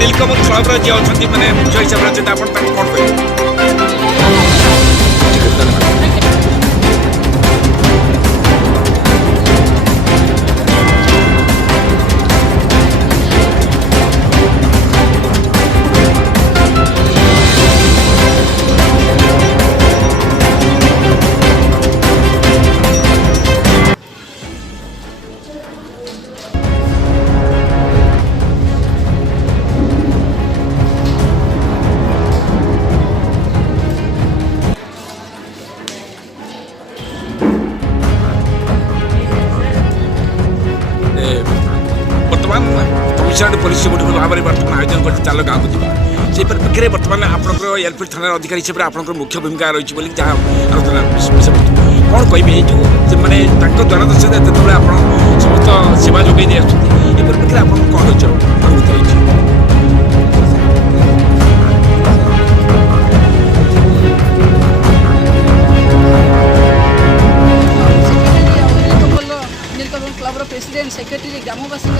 नीलकमल club जी अच्छा मैंने मुख्य हिसाब से आप कौन कहे बर्तमान तमिलनाडु पुलिस गोटे भाव में बर्तमान आयोजन कर चाल गाँव को से परिप्रेक्षी में बर्तमान आपंकर एयरपोर्ट थाना अधिकारी हिसाब से आपंकर मुख्य भूमिका रही है जहाँ आलोचना कौन कहे जो मैंने द्वारा दर्शन जो आप समस्त सेवा जोगे दे परिप्रेक्षी में आप कौन रही अनुभूति रही नीलकमल क्लब्र प्रेसिडेंट सेक्रेटरी ग्रामवासी